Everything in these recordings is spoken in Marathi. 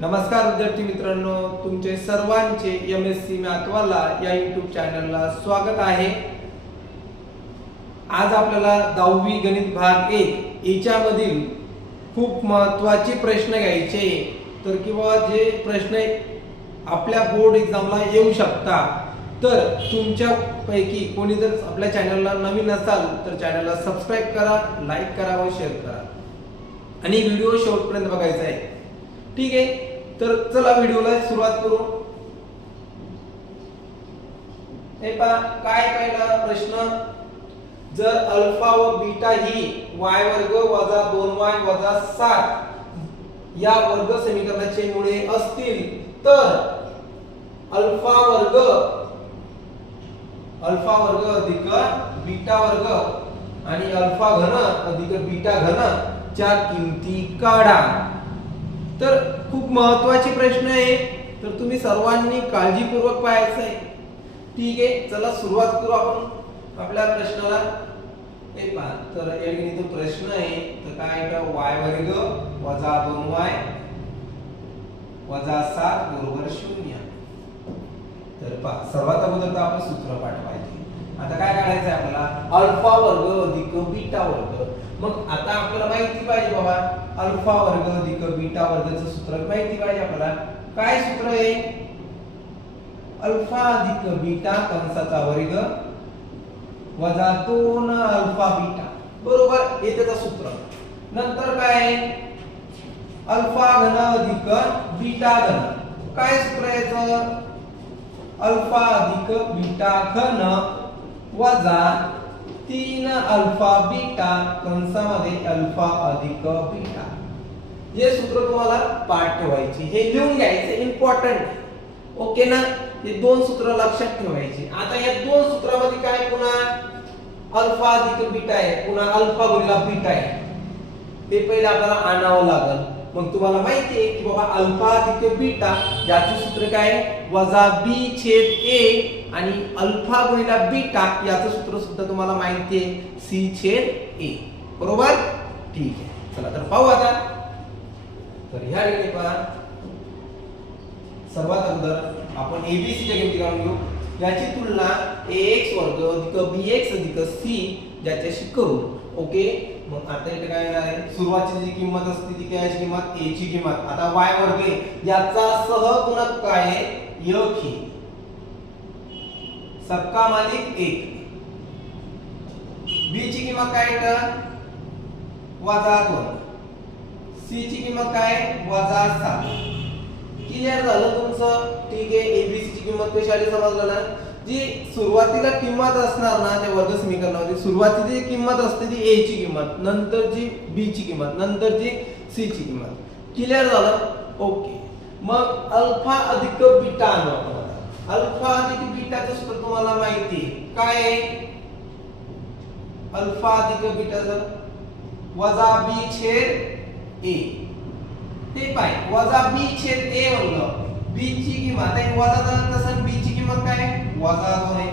नमस्कार विद्यार्थी मित्रांनो तुमचे सर्वांचे एम एस सी मॅथवाला या युट्यूब चॅनलला स्वागत आहे. आज आपल्याला दहावी गणित भाग एक याच्यामधील खूप महत्त्वाचे प्रश्न घ्यायचे. तर किंवा जे प्रश्न आपल्या बोर्ड एक्झामला येऊ शकता. तर तुमच्या पैकी कोणी जर आपल्या चॅनलला नवीन असाल तर चॅनलला सबस्क्राईब करा लाईक करा व शेअर करा. आणि व्हिडिओ शेवटपर्यंत बघायचा आहे. ठीक आहे. तर चला व्हिडिओला सुरुवात करू. हे पहा काय पहिला प्रश्न? जर अल्फा व बीटा ही वाय वर्ग वजा दोन वाय वजा सात या वर्ग समीकरणाचे मुळे असतील तर अल्फा वर्ग अल्फा वर्ग अधिक बीटा वर्ग आणि अल्फा घन अधिक बीटा घन च्या किमती काढा. तर खूप महत्त्वाचे प्रश्न आहे. तर तुम्ही सर्वांनी काळजीपूर्वक पाहायचं आहे. ठीक आहे चला सुरुवात करू आपण आपल्या प्रश्नाला. हे पहा तर या तो प्रश्न आहे. तर काय वाय वर्ग वजा दोन वाय वजा सात बरोबर शून्य. तर पहा सर्वात अगोदर तर आपण सूत्र पाठवायचे. आता काय काढायचं आहे आपल्याला? अल्फा वर्ग अधिक बीटा वर्ग. मग आता आपल्याला माहिती पाहिजे बाबा अल्फा वर्ग अधिक बीटा वर्गचं सूत्र. माहिती पाहिजे आपल्याला? काय सूत्र आहे? अल्फा अधिक बीटा कंसाचा वर्ग वजा दोन अल्फा बीटा. बरोबर? हे त्याचं सूत्र. नंतर काय अल्फा घन अधिक बीटा घन. काय सूत्र याचं? अल्फा अधिक बीटा घन वजा तीन अल्फा बीटा कंसामध्ये अल्फा अधिक बीटा. हे सूत्र तुम्हाला पाठ ठेवायची. हे लिहून घ्यायचे इम्पॉर्टंट ओके ना? हे दोन सूत्र लक्षात ठेवायचे. आता या दोन सूत्रामध्ये काय पुन्हा? अल्फा अधिक बीटा आहे. पुन्हा अल्फा गुणिला बीटा आहे. ते पहिले आपल्याला आणावं लागल. मग तुम्हाला माहिती आहे की बाबा अल्फा अधिक बीटा याचे सूत्र काय आहे? वजा बी छेद ए आणि अल्फा गुणिला बीटा याचं सूत्र सुद्धा तुम्हाला माहिती आहे. सी छेद ए बरोबर? ठीक आहे. चला तर पाहू आता. तर ह्या ठिकाणी पहा. सर्वात अगोदर आपण एबीसीच्या किमती काढून घेऊ. याची तुलना ए एक्स वर्ग अधिक एक्स अधिक सी ज्याच्याशी करू. ओके मग आता इथे काय येणार आहे? सुरुवातीची जी किंमत असते ती काय याची किंमत ए ची किंमत. आता वाय वर्ग आहे याचा सहगुणक काय आहे? एक ही सबका मालिक एक. बी ची किंमत काय आहे वजा दोन. सी ची किंमत काय? वजा सात. क्लिअर झालं तुमचं? ठीक आहे. एबीसी ची किंमत कशी समजलं ना? जी सुरुवातीला किंमत असणार ना त्या वर्ग समीकरणामध्ये सुरुवातीची जी किंमत असते ती ए ची किंमत. नंतरची बी ची किंमत. नंतरची सी ची किंमत. क्लिअर झालं? ओके. मग अल्फा अधिक बीटा आणू आपण अल्फा अधिक बीटाचं सूत्र तुम्हाला माहिती आहे. काय अल्फा अधिक बीटाचं वजा बी छेद ए ते पाय. वजा बी छेद ए म्हणलं बी ची किंमत एक वजा झालं तसं बी ची किंमत काय वजा दोन आहे.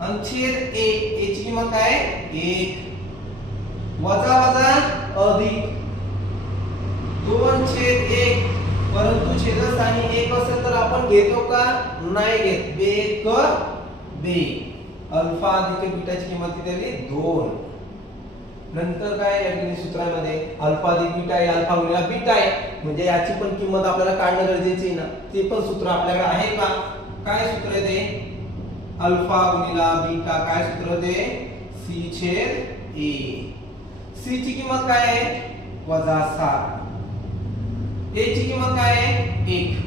आणि छेद ए ए ची किंमत काय एक. वजा वजा अधिक. दोन छेद एक. परंतु छेदस्थानी एक असेल तर आपण घेतो का? नाही घेत. बे क बे. अल्फा अधिक बीटाची किंमत किती आली? दोन. नंतर काय या सूत्रामध्ये? अल्फा दे बीटा आहे अल्फा गुणिला बीटा आहे. म्हणजे याची पण किंमत आपल्याला काढणं गरजेची आहे ना. ते पण सूत्र आपल्याकडे आहे का? काय सूत्र आहे ते? अल्फा गुणिला बीटा काय सूत्र ते? सी छेद ए. सी ची किंमत काय आहे? वजा सात. ए ची किंमत काय आहे? एक.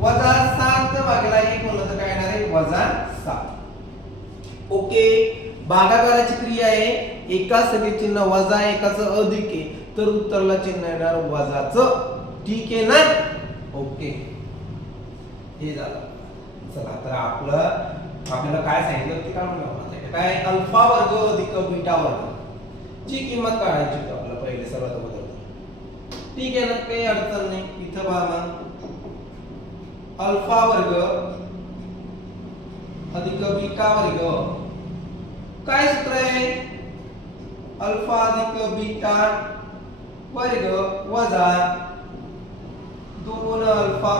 वजा सात भागला एक म्हणलं तर काय येणार आहे? वजा सात. ओके. भागाकाराची क्रिया आहे एका सगळे चिन्ह वजा एकाचं अधिक आहे. तर उत्तरला चिन्ह येणार वजाच. ठीक आहे ना? ओके. हे झालं. चला तर आपलं आपल्याला काय सांगितलं ते काढून घ्यावं काय? अल्फा वर्ग अधिक बीटा वर्ग. ची किंमत काढायची होती आपल्याला पहिले सर्वात अगोदर. ठीक आहे ना? काही अडचण नाही. इथं पहा अल्फा वर्ग अधिक बीटा वर्ग. काय सूत्र आहे? अल्फा अधिक बीटा वर्ग वजा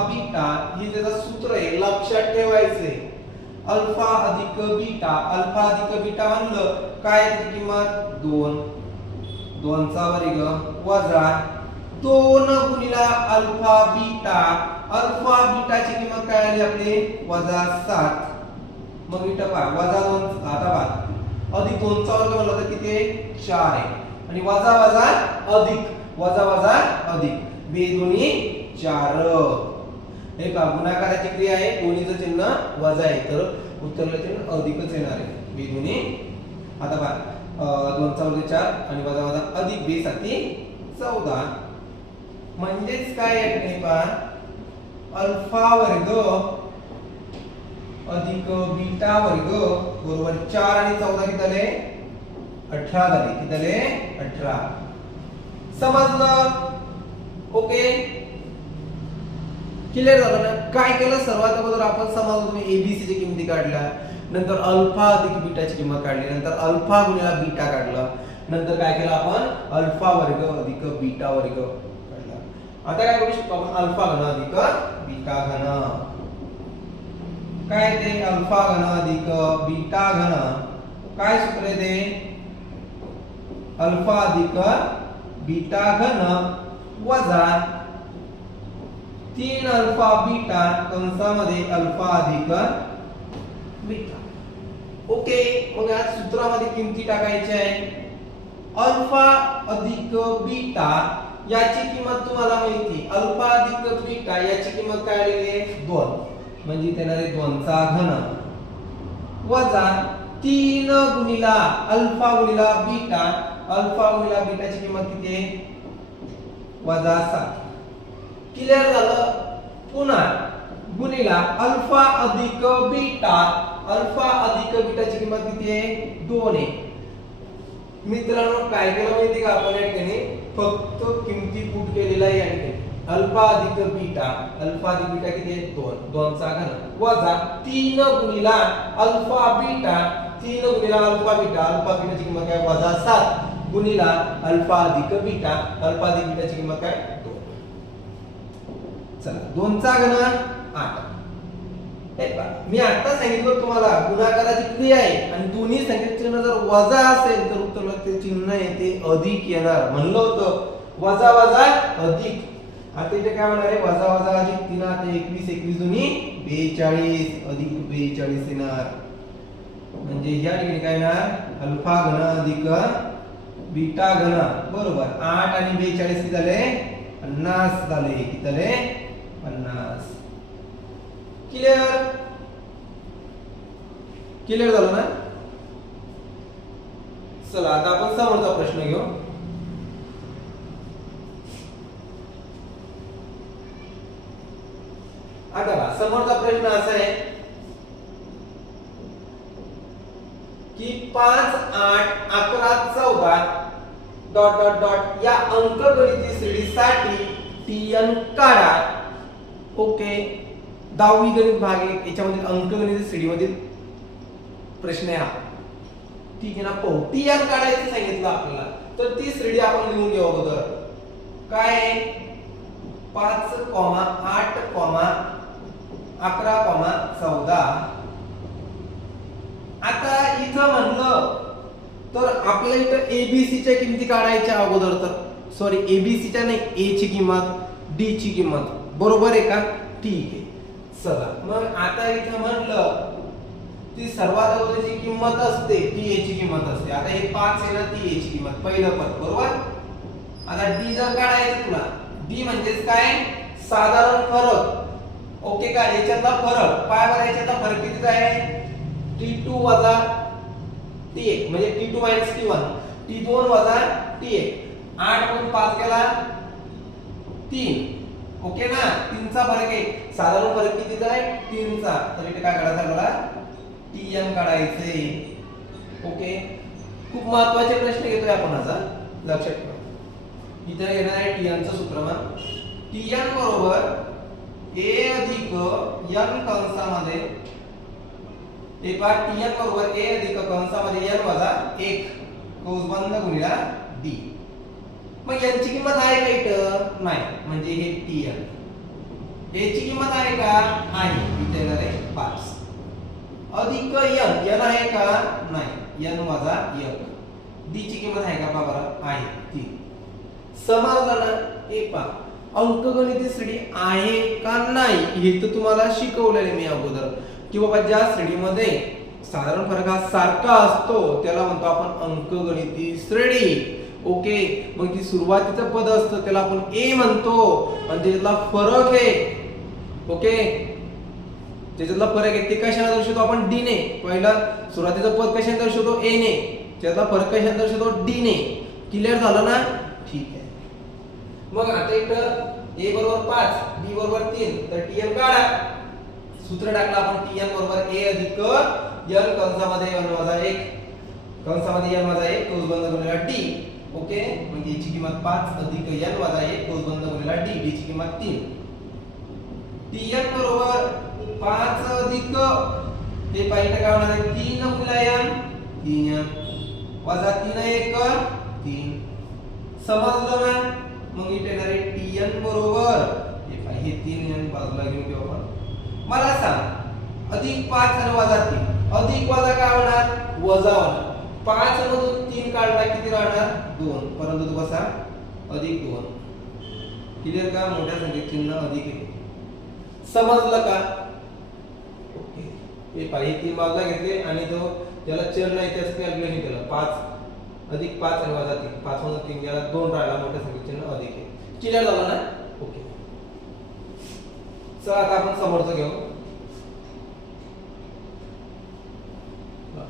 बीटा हे त्याचं सूत्र आहे लक्षात ठेवायचंय. अल्फा अधिक बीटा अल्फा अधिक बीटा म्हणलं काय किंमत? दोन. दोनचा वर्ग वजा दोन गुणिला अल्फा बीटा अल्फा बीटाची किंमत काय आली आपली? वजा सात. मग इथं पहा वजा दोन आता पहा. अधिक दोनचा वर्ग म्हणलं तर किती आहे? चार आहे. आणि वजा वजा अधिक. वजा वजा अधिक. बे दोन्ही चार. हे पहा गुणाकाराची क्रिया आहे. दोन्हीचं चिन्ह वजा आहे. तर उत्तरला चिन्ह अधिकच येणार आहे. बे दोन्ही. आता पहा दोनचा वर्ग चार आणि वजा वजा अधिक. बे साती चौदा. म्हणजेच काय या पहा अल्फा वर्ग अधिक बीटा वर्ग बरोबर चार आणि चौदा किती झाले अठरा झाले. किती झाले अठरा. समजलं? ओके. क्लिअर झालं ना? काय केलं? सर्वात अगोदर आपण समजलं तुम्ही एबीसी ची किमती काढल्या. नंतर अल्फा अधिक बीटाची किंमत काढली. नंतर अल्फा गुणिला बीटा काढलं. नंतर काय केलं आपण? अल्फा वर्ग अधिक बीटा वर्ग काढला. आता काय करू शकतो आपण? अल्फा घन अधिक बीटा घन. काय ते अल्फा घन अधिक बीटा घन? काय सूत्र ते? अल्फा अधिक बीटा घन वजा तीन अल्फा बीटा कंसामध्ये अल्फा अधिक बीटा. ओके मग या सूत्रामध्ये किमती टाकायची आहे? अल्फा अधिक बीटा याची किंमत तुम्हाला माहिती अल्फा अधिक बीटा याची किंमत काय आलेली आहे? दोन. म्हणजे येणार आहे दोनचा घन. वजा तीन गुणिला अल्फा गुणिला बीटा. अल्फा गुणिला बीटाची किंमत किती आहे? वजा सात. क्लिअर झालं? पुन्हा गुणिला अल्फा अधिक बीटा. अल्फा अधिक बीटाची किंमत किती आहे? दोन आहे. मित्रांनो काय केलं माहिती का आपण या ठिकाणी? फक्त किमती पुट केलेला आहे या ठिकाणी. अल्फा अधिक बीटा अल्फा अधिक बीटा किती आहे? दोन. दोनचा घन. वजा तीन गुणिला अल्फा बीटा. तीन गुणिला अल्फा बीटा. अल्फा बीटाची किंमत काय? वजा सात गुणिला अल्फा अधिक बीटा. अल्फा अधिक बीटाची किंमत काय? दोन. चला दोनचा घन आठ. मी आता सांगितलं तुम्हाला गुणाकाराची क्रिया आहे आणि दोन्ही संख्येचे चिन्ह जर वजा असेल तर उत्तर ते चिन्ह आहे ते अधिक येणार. म्हणलं होतं वजा वजा अधिक. आता इथे काय होणार आहे? वजा वजा अधिक तीन आता एकवीस एकवीस दोन्ही बेचाळीस अधिक बेचाळीस येणार. म्हणजे या ठिकाणी काय येणार? अल्फा घन अधिक बीटा घन. बरोबर. आठ आणि बेचाळीस किती झाले? पन्नास झाले. किती झाले? पन्नास. क्लिअर क्लिअर झालं ना? चला आता आपण समोरचा प्रश्न घेऊ. आता बघा, समोरचा प्रश्न असा आहे की पाच आठ अकरा चौदा डॉट डॉट डॉट या अंकगणिती श्रेणीसाठी टीएन काढा. ओके. दहावी गणित भाग एक याच्यामधील अंकगणित श्रेणीमधील प्रश्न आहे हा. ठीक आहे ना पाहू. टीएन काढायचं सांगितलं आपल्याला. तर ती श्रेणी आपण लिहून घेऊ अगोदर. काय पाच कॉमा आठ कॉमा अकरा कॉमा चौदा. आता इथं म्हणलं तर आपल्या इथं एबीसी च्या किमती काढायच्या अगोदर तर सॉरी एबीसी च्या नाही ए ची किंमत डी ची किंमत. बरोबर आहे का? ठीक आहे. चला मग आता इथं म्हणलं ती सर्वात अगोदरची किंमत असते ती ए ची किंमत असते. आता हे पाच आहे ना ती ए ची किंमत. पहिलं पद बरोबर? आता डी जर काढायचं तुला डी म्हणजेच काय? साधारण फरक. ओके का? याच्यातला फरक. पाय बरं याच्यातला फरक कितीचा आहे? टी टू वजा टी एक. म्हणजे T two minus T one T दोन वजा टी एक. आठ म्हणून पाच केला तीन. ओके ना? तीनचा फरक आहे. साधारण फरक कितीचा आहे? तीनचा. तर इथे काय काढायचं मला टी एम काढायचे. ओके? खूप महत्त्वाचे प्रश्न घेतोय आपण आता लक्षात ठेवा. इथं येणार आहे टी एमचं सूत्रमान टी एम बरोबर ए अधिक एन कंसामध्ये ए पहा टी एन बरोबर ए अधिक कंसामध्ये एन वजा एक. कौस बंद गुणिला डी मग यांची किंमत आहे का इथं? नाही. म्हणजे हे टी एन याची किंमत आहे का? आहे इथे येणार आहे पाच. अधिक यन यन आहे का? नाही. यन वजा एक डी ची किंमत आहे का? बाबा आहे. तीन. समजलं ना हे पहा अंकगणिती श्रेणी आहे का नाही हे तर तुम्हाला शिकवलेले मी अगोदर. की बाबा ज्या श्रेणीमध्ये साधारण फरक हा सारखा असतो त्याला म्हणतो आपण अंकगणिती श्रेणी. ओके? मग ती सुरुवातीचं पद असतं त्याला आपण ए म्हणतो. आणि त्याच्यातला फरक आहे ओके? त्याच्यातला फरक आहे ते कशाने दर्शवतो आपण? डी ने. पहिला सुरुवातीचं पद कशाने दर्शवतो? ए ने. त्यातला फरक कशाने दर्शवतो? डी ने. क्लिअर झालं ना? ठीक आहे. मग आता इथं ए बरोबर पाच बी बरोबर तीन तर टी एम काढा. सूत्र टाकलं आपण टी एम बरोबर ए अधिक एन कंसामध्ये एन वजा एक. कंसामध्ये एन वजा एक कौस बंद गुणिला डी ओके? म्हणजे याची किंमत पाच अधिक एन वजा एक कौस बंद गुणिला डी डी ची किंमत तीन. टी एन बरोबर पाच अधिक ते पाहिजे काय होणार आहे? तीन गुणिला एन तीन एन वजा तीन एक तीन. समजलं ना? मग इथे येणार आहे टी एन बरोबर. हे हे तीन एन बाजूला घेऊन घेऊ आपण. मला सांग अधिक पाच आणि वजा तीन. अधिक वजा काय होणार? वजा होणार. पाच मधून तीन काढला किती राहणार? दोन. परंतु तू बसा. अधिक दोन. क्लिअर का? मोठ्या संख्येत चिन्ह अधिक आहे समजलं का? ओके हे पाहिजे तीन बाजूला घेतले आणि तो ज्याला चल नाही त्याचं कॅल्क्युलेशन केलं. पाच. अधिक पाच आणि वजा तीन. पाच मधून तीन गेला दोन राहिला मोठ्या संख्येत अधिक आहे. क्लिअर झालं ना? ओके चला आता आपण समोरचं घेऊ.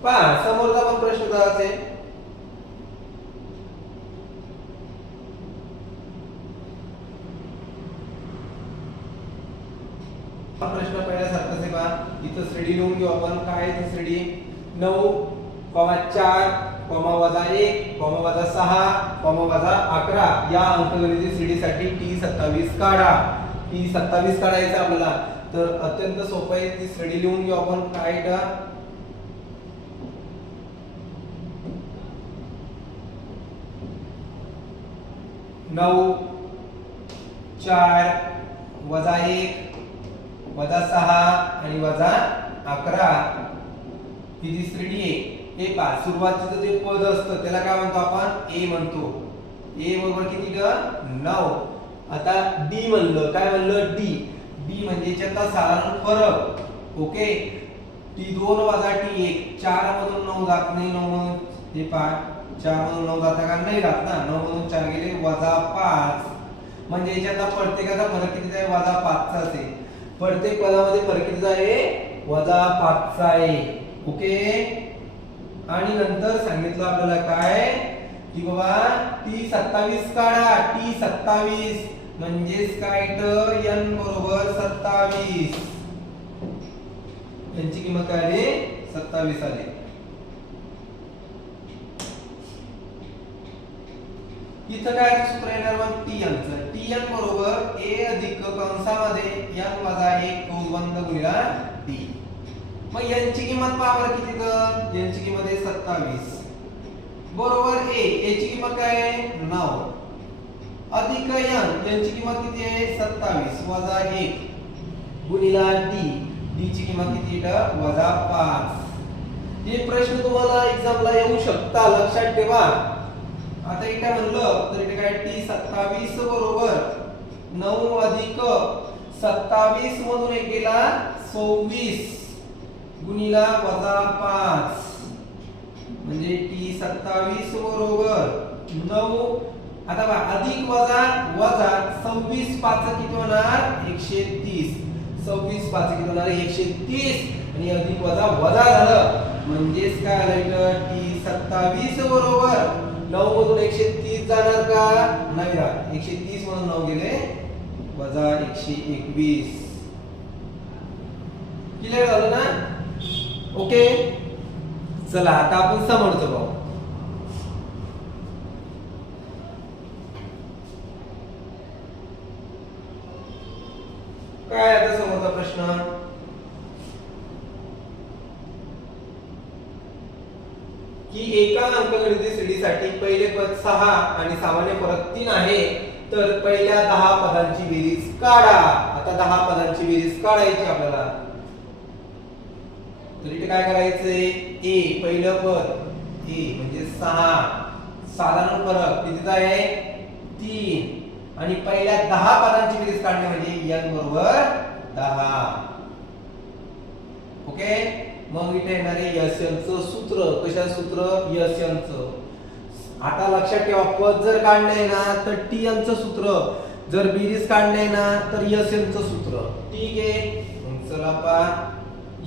पहा समोरचा पण प्रश्न करायचा आहे. प्रश्न पहिल्यासारखाच आहे पहा. इथं श्रेणी लिहून घेऊ आपण. काय इथं ती श्रेणी? नऊ कॉमा चार कॉमा वजा एक कॉमा वजा सहा कॉमा वजा अकरा. या अंकगणिती श्रेणीसाठी टी सत्तावीस काढा. टी सत्तावीस काढायचं आपल्याला. तर अत्यंत सोपं आहे ती श्रेणी लिहून घेऊ आपण. काय नऊ चार वजा एक वजा सहा आणि वजा अकरा. ही जी श्रेणी आहे हे पाच सुरुवातीचं जे पद असतं त्याला काय म्हणतो आपण? ए म्हणतो. ए बरोबर किती ग? नऊ. आता डी म्हणलं. काय म्हणलं? डी डी म्हणजे साधारण फरक. ओके टी दोन वजा टी एक. चार मधून नऊ जात नाही नऊ मधून हे पाच चार मधून नऊ जाता का? नाही जात ना. नऊ मधून चार गेले वजा पाच. म्हणजे याच्यातला प्रत्येकाचा फरक कितीचा आहे? वजा पाचचा असेल प्रत्येक पदामध्ये फरक कितीचा आहे? वजा पाचचा आहे. ओके आणि नंतर सांगितलं आपल्याला काय? की बाबा टी सत्तावीस काढा. टी सत्तावीस म्हणजेच काय तर एन बरोबर सत्तावीस. यांची किंमत काय आली? सत्तावीस आली. इथं काय सूत्र येणार मग टी एनचं टी एन बरोबर ए अधिक कंसामध्ये एन वजा एक कौस बंद गुणिला टी मग यांची किंमत पहा किती तर यांची किंमत आहे सत्तावीस. बरोबर ए याची किंमत काय आहे? नऊ. अधिक एन यांची किंमत किती आहे? सत्तावीस वजा एक. गुणिला डी डी ची किंमत किती वजा पाच. हे प्रश्न तुम्हाला एक्झामला येऊ शकता लक्षात ठेवा. आता इथे म्हणलं तर इथे काय? टी सत्तावीस बरोबर नऊ अधिक सत्तावीस मधून एक गेला सव्वीस. गुणिला वजा पाच. म्हणजे टी सत्तावीस बरोबर नऊ. आता बघा अधिक वजा वजा सव्वीस पाच किती होणार? एकशे तीस. सव्वीस पाच किती होणार? एकशे तीस. आणि अधिक वजा वजा झालं. म्हणजेच काय आलं टी सत्तावीस बरोबर नऊ मधून एकशे तीस जाणार का? नाही राहत एकशे तीस मधून नऊ गेले वजा एकशे एकवीस. क्लिअर झालं ना? ओके? चला आता आपण समोरचं पाहू. काय आता समोरचा प्रश्न? की एका अंकगणित श्रेणीसाठी पहिले पद सहा आणि सामान्य फरक तीन आहे तर पहिल्या दहा पदांची बेरीज काढा. आता दहा पदांची बेरीज काढायची आपल्याला. तर इथे काय करायचंय? ए पहिलं पद. ए म्हणजे सहा. साधारण फरक कितीचा आहे? तीन. आणि पहिल्या दहा पदांची बेरीज काढणे म्हणजे एन बरोबर दहा. ओके? मग इथे येणार आहे यशन च सूत्र. कशा सूत्र? यशन च आता लक्षात ठेवा पद जर काढलंय ना तर टी एन च सूत्र. जर बेरीज काढलंय ना तर यस एन च सूत्र. ठीक आहे? चला पा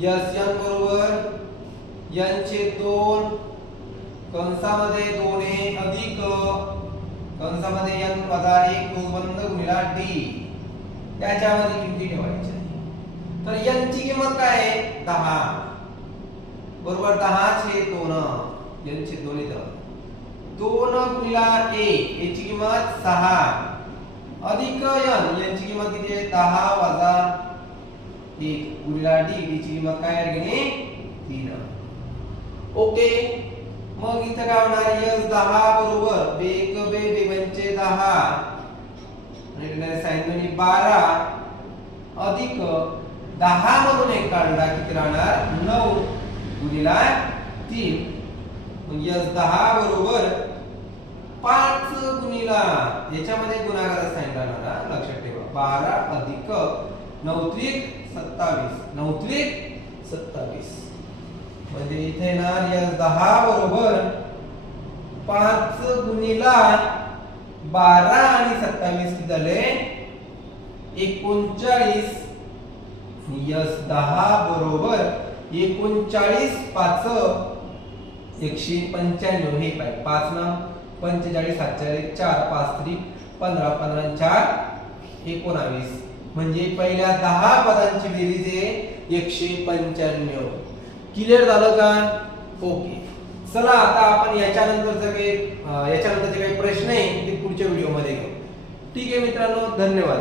यस एन बरोबर एन चे दोन कंसामध्ये दोन ए अधिक कंसामध्ये एन वजा एक बंद गुणिला डी. त्याच्यामध्ये किमती ठेवायची? तर यांची ची किंमत काय आहे? दहा. बरोबर दहा छे दोन. यांचे चे दोन दोन गुणिला ए याची किंमत सहा. अधिक एन यांची किंमत किती आहे? दहा वजा एक गुणिला डी डी ची किंमत काय आहे तीन. ओके. मग इथं काय होणार? यस दहा बरोबर. बेग बे बेबनचे दहा. आणि इकडे दोन्ही बारा. अधिक दहा म्हणून एक काढला. किती राहणार? नऊ. गुणिला तीन. मग यस दहा बरोबर पाच गुणिला. याच्यामध्ये गुणाकार साइन राहणार लक्षात ठेवा. बारा अधिक नऊ त्रिक सत्तावीस. नऊ त्रिक सत्तावीस. म्हणजे इथे येणार यस दहा बरोबर पाच गुणीला बारा आणि सत्तावीस झाले? एकोणचाळीस. यस दहा बरोबर एकोणचाळीस पाच. एकशे पंच्याण्णव. हे पाय पाच ना? पंचेचाळीस सातचाळीस चार पाच त्रिक पंधरा पंधरा चार एकोणावीस. म्हणजे पहिल्या दहा पदांची बेरीज आहे एकशे पंच्याण्णव. क्लिअर झालं का? ओके चला आता आपण याच्यानंतरचं काही याच्यानंतरचे काही प्रश्न आहे ते पुढच्या व्हिडिओमध्ये घेऊ. ठीक आहे मित्रांनो धन्यवाद.